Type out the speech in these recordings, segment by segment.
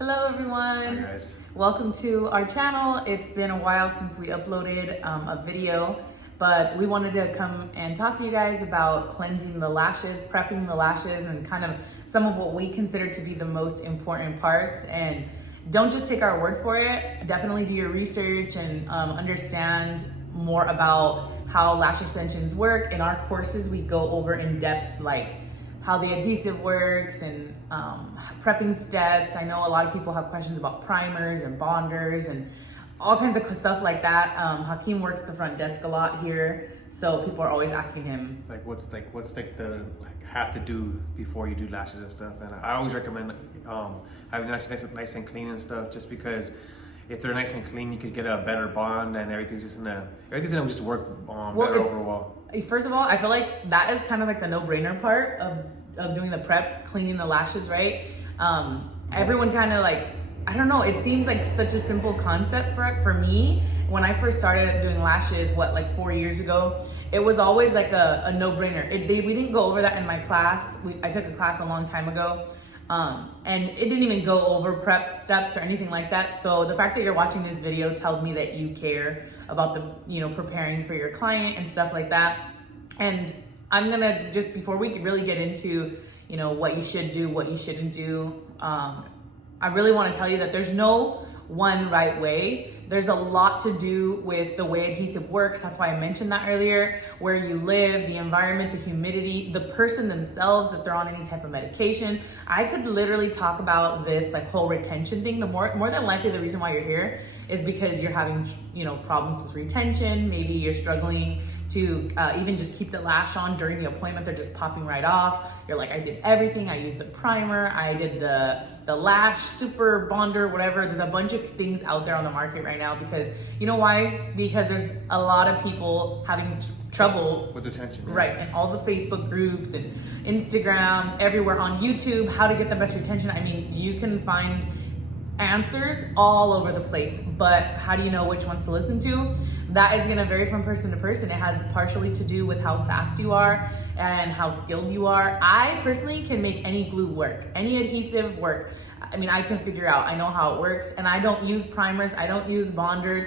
Hello everyone. Hi guys. Welcome to our channel. It's been a while since we uploaded a video, but we wanted to come and talk to you guys about cleansing the lashes, prepping the lashes, and kind of some of what we consider to be the most important parts. And don't just take our word for it. Definitely do your research and understand more about how lash extensions work. In our courses, we go over in depth like how the adhesive works and prepping steps. I know a lot of people have questions about primers and bonders and all kinds of stuff like that. Hakeem works the front desk a lot here, so people are always asking him What's the have to do before you do lashes and stuff. And I always recommend having lashes nice and clean and stuff, just because if they're nice and clean, you could get a better bond and everything's gonna just work better overall. First of all, I feel like that is kind of like the no-brainer part of doing the prep, cleaning the lashes, right? Everyone kind of like, I don't know, it seems like such a simple concept for me. When I first started doing lashes, like 4 years ago, it was always like a no-brainer. We didn't go over that in my class. I took a class a long time ago. And it didn't even go over prep steps or anything like that. So the fact that you're watching this video tells me that you care about preparing for your client and stuff like that. And I'm gonna just, before we really get into, what you should do, what you shouldn't do, I really wanna tell you that there's no one right way. There's a lot to do with the way adhesive works. That's why I mentioned that earlier. Where you live, the environment, the humidity, the person themselves, if they're on any type of medication. I could literally talk about this whole retention thing. The more than likely the reason why you're here is because you're having problems with retention. Maybe you're struggling to even just keep the lash on during the appointment. They're just popping right off. You're like, I did everything. I used the primer, I did the lash super bonder, whatever. There's a bunch of things out there on the market right now because, you know why? Because there's a lot of people having trouble with retention. Right, and all the Facebook groups and Instagram, everywhere, on YouTube, how to get the best retention. I mean, you can find answers all over the place, but how do you know which ones to listen to? That is gonna vary from person to person. It has partially to do with how fast you are and how skilled you are. I personally can make any glue work, any adhesive work. I mean, I can figure out, I know how it works, and I don't use primers, I don't use bonders,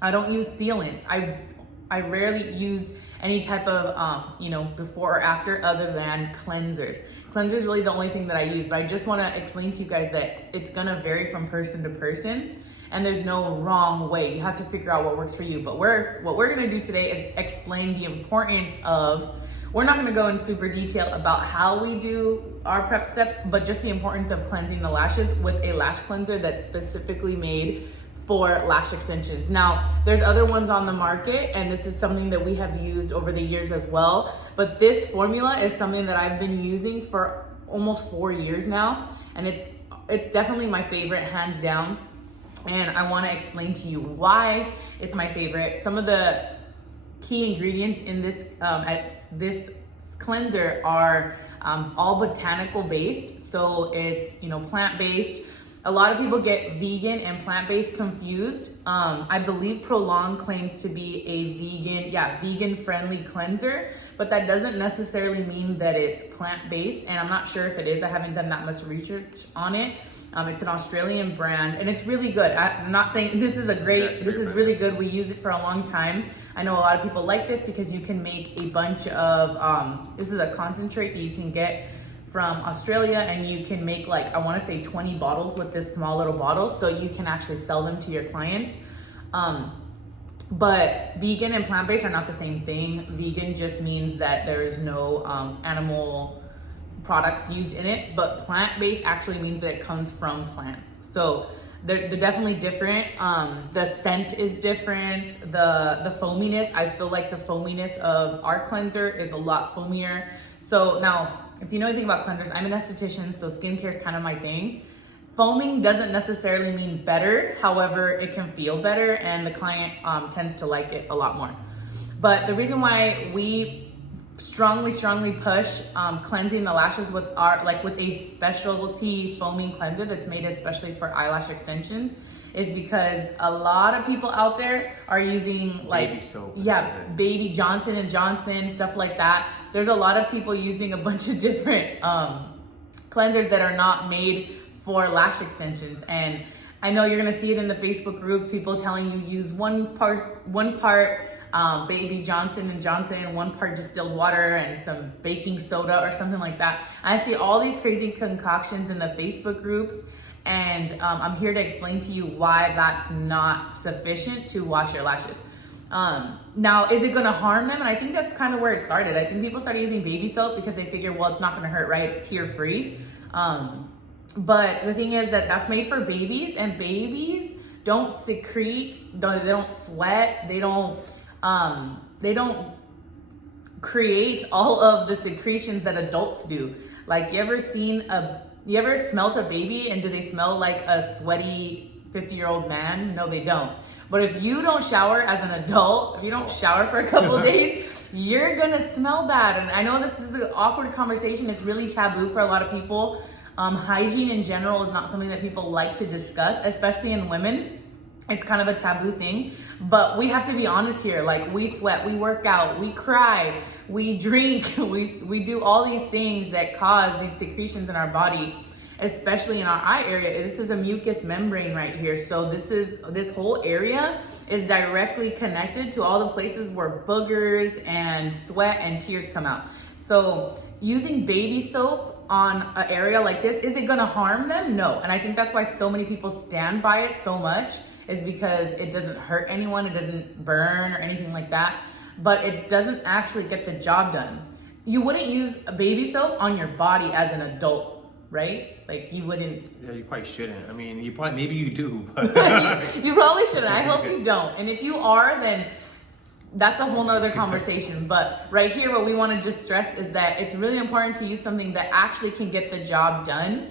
I don't use sealants. I rarely use any type of, before or after other than cleansers. Cleanser is really the only thing that I use, but I just wanna explain to you guys that it's gonna vary from person to person. And there's no wrong way. You have to figure out what works for you. But what we're gonna do today is explain the importance of, we're not gonna go in super detail about how we do our prep steps, but just the importance of cleansing the lashes with a lash cleanser that's specifically made for lash extensions. Now, there's other ones on the market, and this is something that we have used over the years as well. But this formula is something that I've been using for almost 4 years now. And it's definitely my favorite, hands down. And I want to explain to you why it's my favorite. Some of the key ingredients in this cleanser are all botanical based. So it's plant-based. A lot of people get vegan and plant-based confused. I believe Prolong claims to be a vegan-friendly cleanser, but that doesn't necessarily mean that it's plant-based. And I'm not sure if it is. I haven't done that much research on it. It's an Australian brand and it's really good. I'm not saying this is this is really good. We use it for a long time. I know a lot of people like this because you can make a bunch of, this is a concentrate that you can get from Australia, and you can make I wanna say 20 bottles with this small little bottle, so you can actually sell them to your clients. But vegan and plant-based are not the same thing. Vegan just means that there's no animal products used in it, but plant-based actually means that it comes from plants. So they're definitely different. The scent is different. The foaminess, I feel like the foaminess of our cleanser is a lot foamier. So now, if you know anything about cleansers, I'm an esthetician, so skincare is kind of my thing. Foaming doesn't necessarily mean better. However, it can feel better, and the client tends to like it a lot more. But the reason why we strongly push cleansing the lashes with with a specialty foaming cleanser that's made especially for eyelash extensions is because a lot of people out there are using baby soap, baby Johnson & Johnson, stuff like that. There's a lot of people using a bunch of different cleansers that are not made for lash extensions. And I know you're gonna see it in the Facebook groups, people telling you use one part Baby Johnson & Johnson, 1 part distilled water and some baking soda or something like that. I see all these crazy concoctions in the Facebook groups, and I'm here to explain to you why that's not sufficient to wash your lashes. Now, is it gonna harm them? And I think that's kind of where it started. I think people started using baby soap because they figure, well, it's not gonna hurt, right? It's tear-free. But the thing is that that's made for babies, and babies don't secrete, they don't sweat, they don't create all of the secretions that adults do. Like, you ever smelt a baby and do they smell like a sweaty 50-year-old man? No, they don't. But if you don't shower as an adult, if you don't shower for a couple of days, you're gonna smell bad. And I know this is an awkward conversation. It's really taboo for a lot of people. Hygiene in general is not something that people like to discuss, especially in women. It's kind of a taboo thing, but we have to be honest here. Like, we sweat, we work out, we cry, we drink, we do all these things that cause these secretions in our body, especially in our eye area. This is a mucous membrane right here. So this whole area is directly connected to all the places where boogers and sweat and tears come out. So using baby soap on an area like this, is it gonna harm them? No. And I think that's why so many people stand by it so much, is because it doesn't hurt anyone, it doesn't burn or anything like that, but it doesn't actually get the job done. You wouldn't use a baby soap on your body as an adult, right? Like, you wouldn't. Yeah, you probably shouldn't. I mean, maybe you do, but you probably shouldn't. I hope you don't. And if you are, then that's a whole nother conversation. But right here, what we want to just stress is that it's really important to use something that actually can get the job done.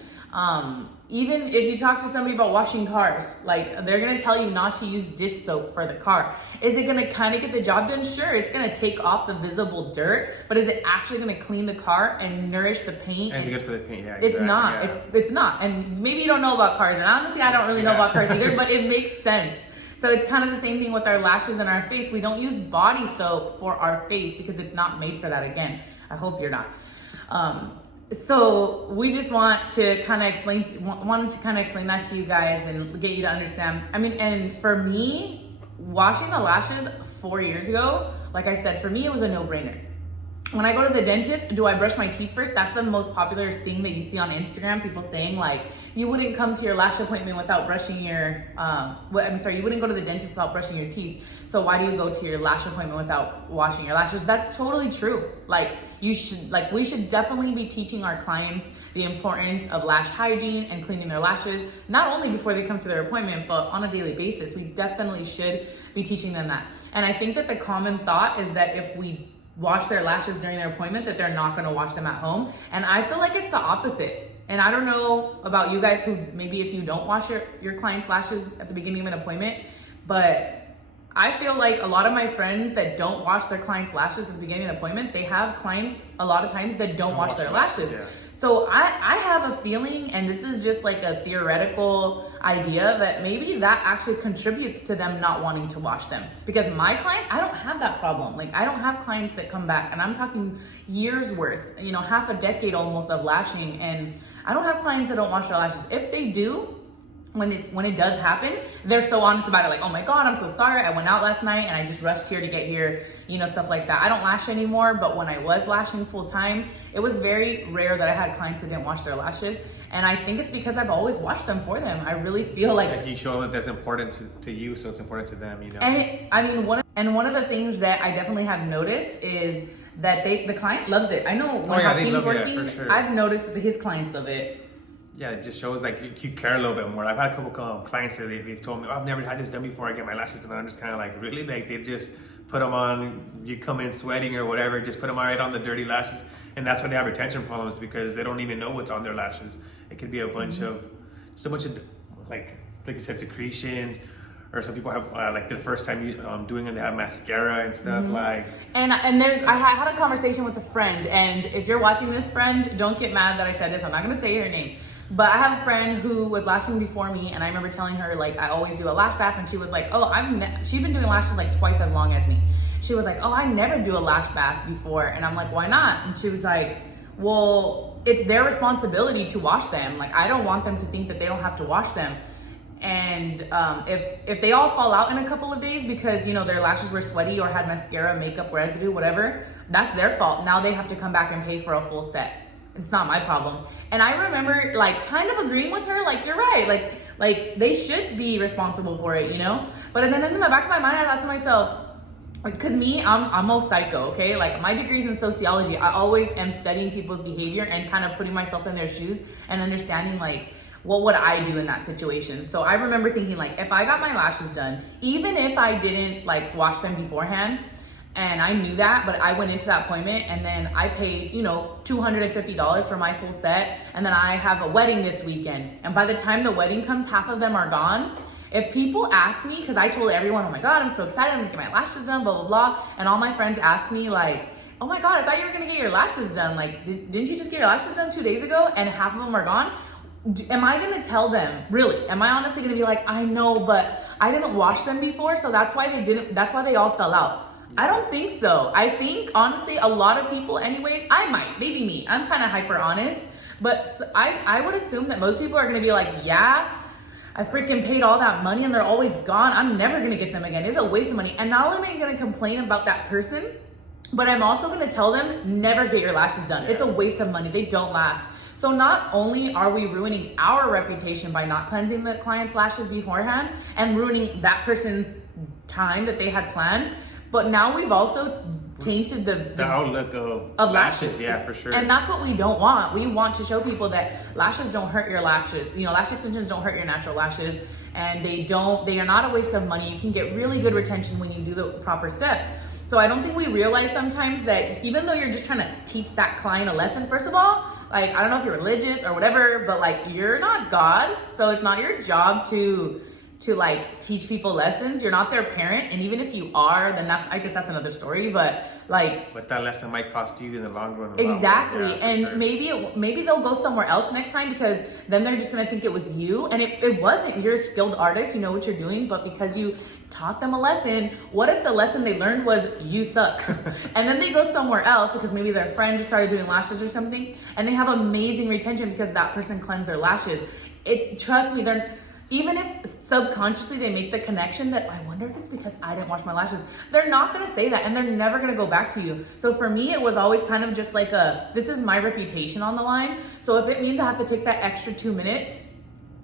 Even if you talk to somebody about washing cars, like, they're gonna tell you not to use dish soap for the car. Is it gonna kind of get the job done? Sure, it's gonna take off the visible dirt, but is it actually gonna clean the car and nourish the paint? Is it good for the paint? Yeah, it's not. Yeah. It's not. And maybe you don't know about cars, and honestly, I don't really know about cars either, but it makes sense. So it's kind of the same thing with our lashes and our face. We don't use body soap for our face because it's not made for that. Again, I hope you're not. So we just wanted to kind of explain that to you guys and get you to understand. I mean, and for me, washing the lashes 4 years ago, like I said, for me, it was a no-brainer. When I go to the dentist, do I brush my teeth first? That's the most popular thing that you see on Instagram. People saying, like, you wouldn't come to your lash appointment without brushing your, you wouldn't go to the dentist without brushing your teeth. So why do you go to your lash appointment without washing your lashes? That's totally true. Like, we should definitely be teaching our clients the importance of lash hygiene and cleaning their lashes, not only before they come to their appointment, but on a daily basis. We definitely should be teaching them that. And I think that the common thought is that if we wash their lashes during their appointment, that they're not gonna wash them at home. And I feel like it's the opposite. And I don't know about you guys who maybe if you don't wash your client's lashes at the beginning of an appointment, but I feel like a lot of my friends that don't wash their clients' lashes at the beginning of an appointment, they have clients a lot of times that don't wash their lashes. Yeah. So I have a feeling, and this is just like a theoretical idea, that maybe that actually contributes to them not wanting to wash them. Because my clients, I don't have that problem. Like, I don't have clients that come back, and I'm talking years worth, half a decade almost of lashing, and I don't have clients that don't wash their lashes. If they do, when it does happen, they're so honest about it. Like, oh my God, I'm so sorry. I went out last night and I just rushed here to get here, stuff like that. I don't lash anymore, but when I was lashing full time, it was very rare that I had clients that didn't wash their lashes. And I think it's because I've always washed them for them. I really feel like you show that that's important to you, so it's important to them, And one of the things that I definitely have noticed is that the client loves it. I know when our team's working, for sure. I've noticed that his clients love it. Yeah, it just shows like you care a little bit more. I've had a couple clients that they've told me, oh, I've never had this done before I get my lashes done. I'm just kind of like, really? Like, they just put them on, you come in sweating or whatever, just put them right on the dirty lashes. And that's when they have retention problems, because they don't even know what's on their lashes. It could be a bunch of like you said, secretions, or some people have like the first time doing it, they have mascara and stuff. Like, and I had a conversation with a friend, and if you're watching this, friend, don't get mad that I said this. I'm not gonna say her name. But I have a friend who was lashing before me, and I remember telling her, like, I always do a lash bath, and she was like, oh, she'd been doing lashes like twice as long as me. She was like, oh, I never do a lash bath before. And I'm like, why not? And she was like, well, it's their responsibility to wash them. Like, I don't want them to think that they don't have to wash them. And if they all fall out in a couple of days because, you know, their lashes were sweaty or had mascara, makeup residue, whatever, that's their fault. Now they have to come back and pay for a full set. It's not my problem. And I remember like kind of agreeing with her, like, you're right, like they should be responsible for it, you know? But then in the back of my mind, I thought to myself, because me, I'm a psycho, okay? Like, my degree's in sociology. I always am studying people's behavior and kind of putting myself in their shoes and understanding, like, what would I do in that situation? So I remember thinking, like, if I got my lashes done, even if I didn't like wash them beforehand, and I knew that, but I went into that appointment and then I paid, you know, $250 for my full set, and then I have a wedding this weekend, and by the time the wedding comes, half of them are gone. If people ask me, because I told everyone, oh my God, I'm so excited, I'm gonna get my lashes done, blah, blah, blah, and all my friends ask me, like, oh my God, I thought you were gonna get your lashes done. Like, didn't you just get your lashes done 2 days ago? And half of them are gone. Am I gonna tell them, really? Am I honestly gonna be like, I know, but I didn't wash them before, so that's why they all fell out? I don't think so. I think, honestly, a lot of people anyways, maybe me, I'm kind of hyper honest, but I would assume that most people are gonna be like, yeah, I freaking paid all that money and they're always gone. I'm never gonna get them again. It's a waste of money. And not only am I gonna complain about that person, but I'm also gonna tell them, never get your lashes done. It's a waste of money. They don't last. So not only are we ruining our reputation by not cleansing the client's lashes beforehand and ruining that person's time that they had planned, but now we've also tainted the outlook of lashes. Yeah, for sure. And that's what we don't want. We want to show people that lashes don't hurt your lashes. You know, lash extensions don't hurt your natural lashes, and they are not a waste of money. You can get really good retention when you do the proper steps. So I don't think we realize sometimes that even though you're just trying to teach that client a lesson, first of all, like, I don't know if you're religious or whatever, but like, you're not God. So it's not your job to like teach people lessons. You're not their parent. And even if you are, then I guess that's another story, but that lesson might cost you in the long run. Exactly. Yeah, and sure. maybe they'll go somewhere else next time, because then they're just gonna think it was you. And it wasn't. You're a skilled artist, you know what you're doing, but because you taught them a lesson, what if the lesson they learned was you suck? And then they go somewhere else because maybe their friend just started doing lashes or something, and they have amazing retention because that person cleansed their lashes. Trust me, even if subconsciously they make the connection that, I wonder if it's because I didn't wash my lashes, they're not gonna say that, and they're never gonna go back to you. So for me, it was always kind of just like this is my reputation on the line. So if it means I have to take that extra 2 minutes,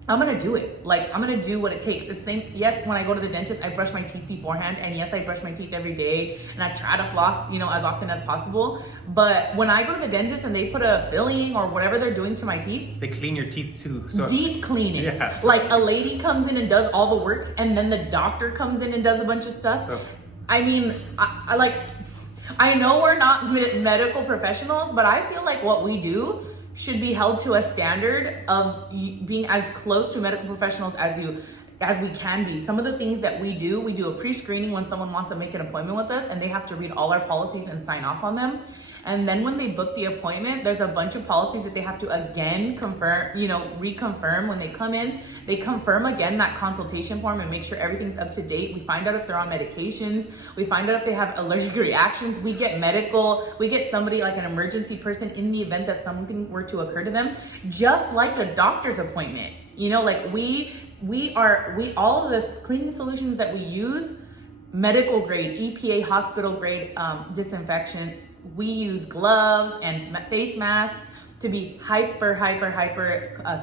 I'm gonna do it. Like, I'm gonna do what it takes. It's the same, yes, when I go to the dentist, I brush my teeth beforehand, and yes, I brush my teeth every day, and I try to floss, you know, as often as possible. But when I go to the dentist and they put a filling or whatever they're doing to my teeth, they clean your teeth too. So deep cleaning. Yes. Like, a lady comes in and does all the works, and then the doctor comes in and does a bunch of stuff. So, I mean, I know we're not medical professionals, but I feel like what we do should be held to a standard of being as close to medical professionals as we can be. Some of the things that we do a pre-screening when someone wants to make an appointment with us, and they have to read all our policies and sign off on them. And then when they book the appointment, there's a bunch of policies that they have to again confirm, you know, reconfirm when they come in. They confirm again that consultation form and make sure everything's up to date. We find out if they're on medications. We find out if they have allergic reactions. We get medical. We get somebody, like an emergency person, in the event that something were to occur to them, just like a doctor's appointment. You know, like all of this cleaning solutions that we use, medical grade, EPA, hospital grade disinfection. We use gloves and face masks to be hyper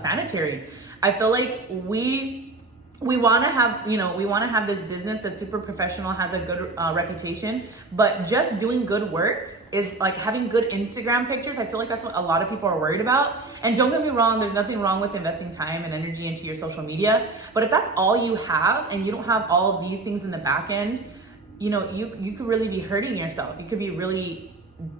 sanitary. I feel like we want to have this business that's super professional, has a good reputation, but just doing good work is like having good Instagram pictures. I feel like that's what a lot of people are worried about. And don't get me wrong, there's nothing wrong with investing time and energy into your social media, but if that's all you have and you don't have all of these things in the back end, you know, you could really be hurting yourself. You could be really,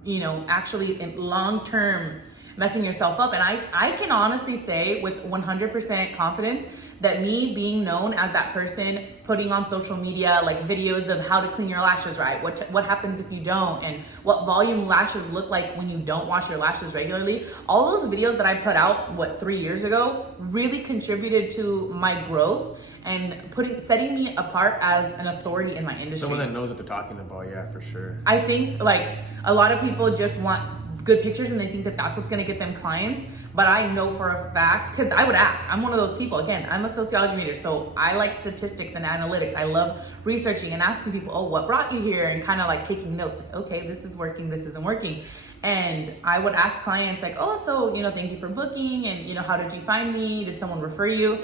you know, actually in long term messing yourself up. And I can honestly say with 100% confidence that me being known as that person putting on social media like videos of how to clean your lashes right, what happens if you don't, and what volume lashes look like when you don't wash your lashes regularly, all those videos that I put out 3 years ago really contributed to my growth and setting me apart as an authority in my industry. Someone that knows what they're talking about, yeah, for sure. I think like a lot of people just want good pictures and they think that that's what's going to get them clients. But I know for a fact, because I would ask, I'm one of those people. Again, I'm a sociology major, so I like statistics and analytics. I love researching and asking people, oh, what brought you here? And kind of like taking notes, like, okay, this is working, this isn't working. And I would ask clients like, oh, so, thank you for booking. And, how did you find me? Did someone refer you?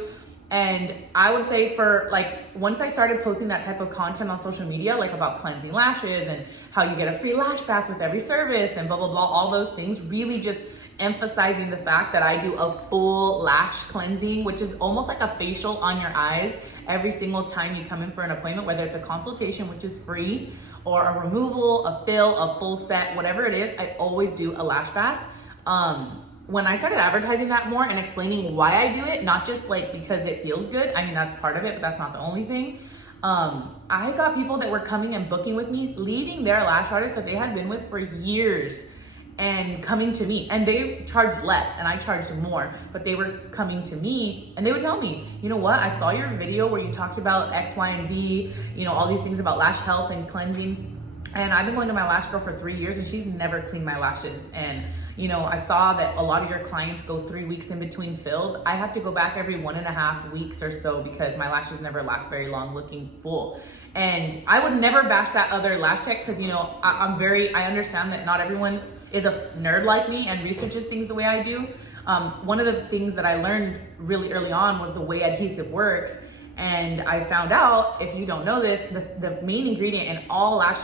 And I would say for like, once I started posting that type of content on social media, like about cleansing lashes and how you get a free lash bath with every service and blah, blah, blah, all those things, really just emphasizing the fact that I do a full lash cleansing, which is almost like a facial on your eyes every single time you come in for an appointment, whether it's a consultation, which is free, or a removal, a fill, a full set, whatever it is, I always do a lash bath. When I started advertising that more and explaining why I do it, not just like because it feels good, I mean, that's part of it, but that's not the only thing. I got people that were coming and booking with me, leaving their lash artist that they had been with for years and coming to me, and they charged less and I charged more, but they were coming to me and they would tell me, you know what, I saw your video where you talked about X, Y, and Z, all these things about lash health and cleansing. And I've been going to my lash girl for 3 years and she's never cleaned my lashes. And I saw that a lot of your clients go 3 weeks in between fills. I have to go back every 1.5 weeks or so because my lashes never last very long looking full. And I would never bash that other lash tech because, I understand that not everyone is a nerd like me and researches things the way I do. One of the things that I learned really early on was the way adhesive works. And I found out, if you don't know this, the main ingredient in all lash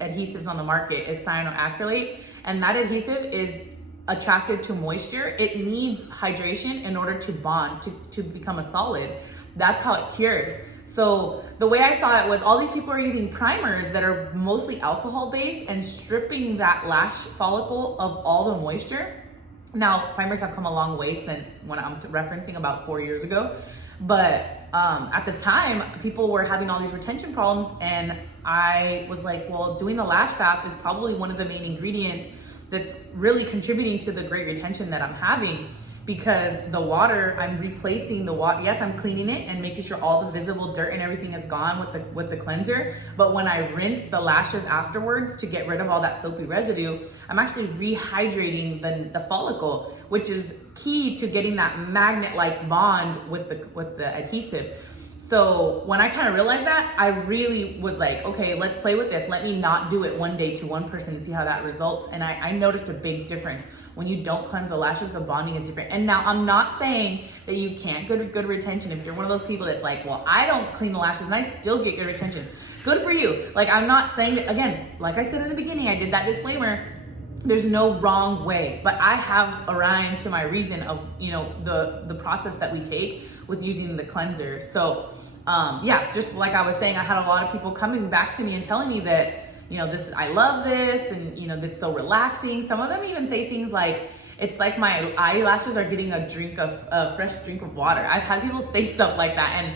adhesives on the market is cyanoacrylate. And that adhesive is attracted to moisture. It needs hydration in order to bond, to become a solid. That's how it cures. So the way I saw it was all these people are using primers that are mostly alcohol based and stripping that lash follicle of all the moisture. Now, primers have come a long way since when I'm referencing about 4 years ago. But at the time, people were having all these retention problems, and I was like, well, doing the lash bath is probably one of the main ingredients that's really contributing to the great retention that I'm having, because the water, I'm replacing the water. Yes, I'm cleaning it and making sure all the visible dirt and everything is gone with the cleanser. But when I rinse the lashes afterwards to get rid of all that soapy residue, I'm actually rehydrating the follicle, which is key to getting that magnet-like bond with the adhesive. So when I kind of realized that, I really was like, okay, let's play with this. Let me not do it one day to one person and see how that results. And I noticed a big difference. When you don't cleanse the lashes, the bonding is different. And now I'm not saying that you can't get good retention. If you're one of those people that's like, well, I don't clean the lashes and I still get good retention. Good for you. Like, I'm not saying that, again, like I said in the beginning, I did that disclaimer. There's no wrong way, but I have a rhyme to my reason of, the process that we take with using the cleanser. So just like I was saying, I had a lot of people coming back to me and telling me that, I love this, and this is so relaxing. Some of them even say things like, it's like my eyelashes are getting a fresh drink of water. I've had people say stuff like that, and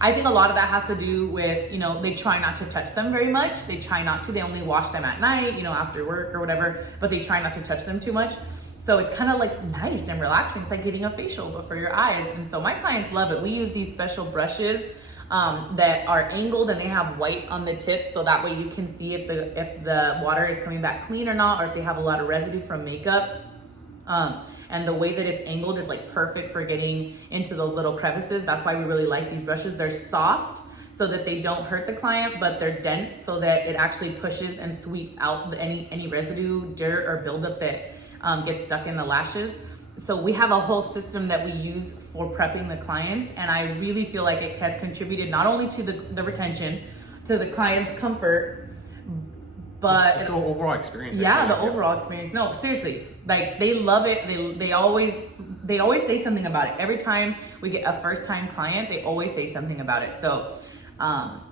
I think a lot of that has to do with, they try not to touch them very much. They try not to. They only wash them at night, after work or whatever, but they try not to touch them too much. So it's kind of like nice and relaxing. It's like getting a facial, but for your eyes. And so my clients love it. We use these special brushes that are angled and they have white on the tips, so that way you can see if the water is coming back clean or not, or if they have a lot of residue from makeup. And the way that it's angled is like perfect for getting into those little crevices. That's why we really like these brushes. They're soft so that they don't hurt the client, but they're dense so that it actually pushes and sweeps out any residue, dirt, or buildup that gets stuck in the lashes. So we have a whole system that we use for prepping the clients, and I really feel like it has contributed not only to the retention, to the client's comfort, but just the overall experience. Yeah, the overall experience. No, seriously, like they love it. They always say something about it. Every time we get a first time client, they always say something about it. So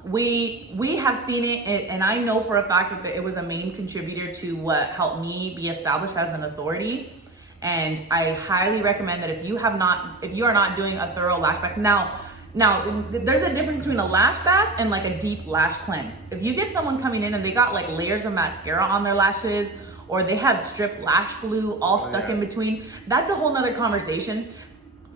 we have seen it, and I know for a fact that it was a main contributor to what helped me be established as an authority. And I highly recommend that if you are not doing a thorough lash bath. Now there's a difference between a lash bath and like a deep lash cleanse. If you get someone coming in and they got like layers of mascara on their lashes, or they have strip lash glue all stuck in between, that's a whole nother conversation.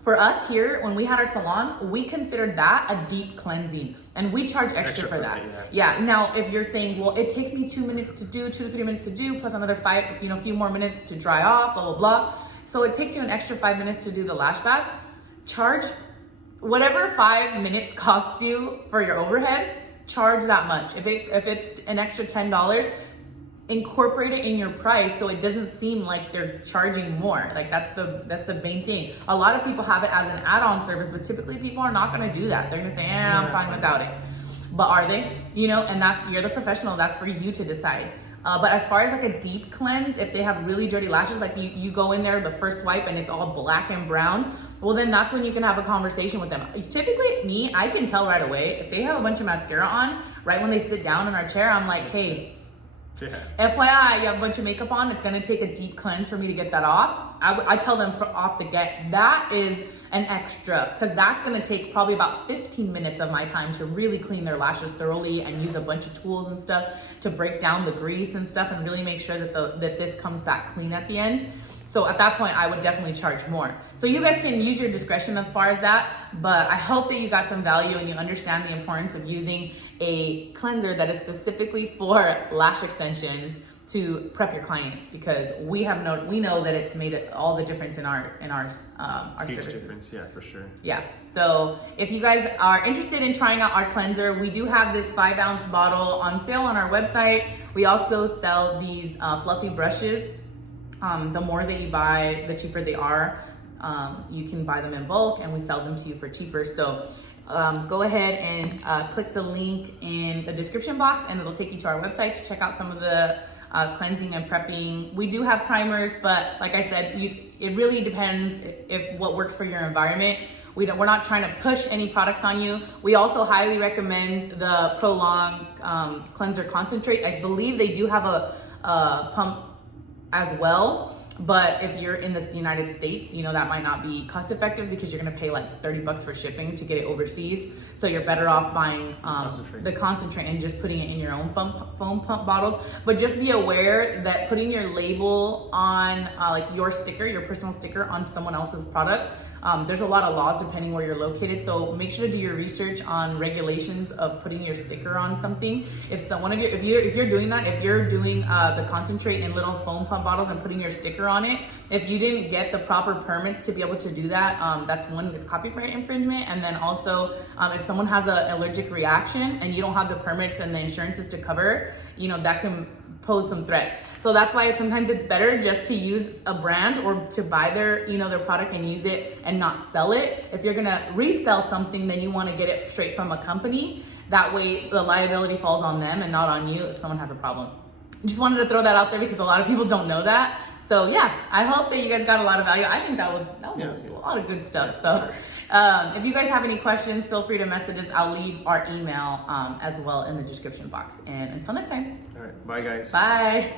For us here, when we had our salon, we considered that a deep cleansing, and we charge extra for that. Yeah. Now, if you're thinking, well, it takes me 2 minutes to do, 2 to 3 minutes to do, plus another few more minutes to dry off, blah, blah, blah. So it takes you an extra 5 minutes to do the lash bath. Charge whatever 5 minutes costs you for your overhead, charge that much. If it's an extra $10, incorporate it in your price so it doesn't seem like they're charging more. Like that's the main thing. A lot of people have it as an add-on service, but typically people are not gonna do that. They're gonna say, I'm fine without it. But are they? And you're the professional, that's for you to decide. But as far as like a deep cleanse, if they have really dirty lashes, like you go in there the first swipe and it's all black and brown, well then that's when you can have a conversation with them. Typically I can tell right away if they have a bunch of mascara on, right when they sit down in our chair, I'm like, hey, FYI, you have a bunch of makeup on, it's gonna take a deep cleanse for me to get that off. I tell them off the get, that is an extra, because that's gonna take probably about 15 minutes of my time to really clean their lashes thoroughly and use a bunch of tools and stuff to break down the grease and stuff and really make sure that this comes back clean at the end. So at that point, I would definitely charge more. So you guys can use your discretion as far as that, but I hope that you got some value and you understand the importance of using a cleanser that is specifically for lash extensions to prep your clients, because we know that it's made all the difference in our Huge services. difference, yeah, for sure. Yeah. So if you guys are interested in trying out our cleanser, we do have this 5-ounce bottle on sale on our website. We also sell these fluffy brushes. The more that you buy, the cheaper they are. You can buy them in bulk and we sell them to you for cheaper. So go ahead and click the link in the description box and it'll take you to our website to check out some of the cleansing and prepping. We do have primers, but like I said, it really depends if what works for your environment. We're not trying to push any products on you. We also highly recommend the Prolong Cleanser Concentrate. I believe they do have a pump as well, but if you're in the United States, that might not be cost effective because you're gonna pay like $30 for shipping to get it overseas. So you're better off buying the concentrate and just putting it in your own foam pump bottles. But just be aware that putting your label on like your personal sticker on someone else's product, there's a lot of laws depending where you're located. So make sure to do your research on regulations of putting your sticker on something. If you're doing that, if you're doing the concentrate in little foam pump bottles and putting your sticker on it, if you didn't get the proper permits to be able to do that, that's it's copyright infringement. And then also if someone has an allergic reaction and you don't have the permits and the insurances to cover, that can pose some threats. So that's why sometimes it's better just to use a brand or to buy their product and use it and not sell it. If you're gonna resell something, then you want to get it straight from a company. That way the liability falls on them and not on you if someone has a problem. Just wanted to throw that out there because a lot of people don't know that. So yeah, I hope that you guys got a lot of value. I think that was a lot of good stuff. So if you guys have any questions, feel free to message us. I'll leave our email as well in the description box. And until next time. All right, bye guys. Bye.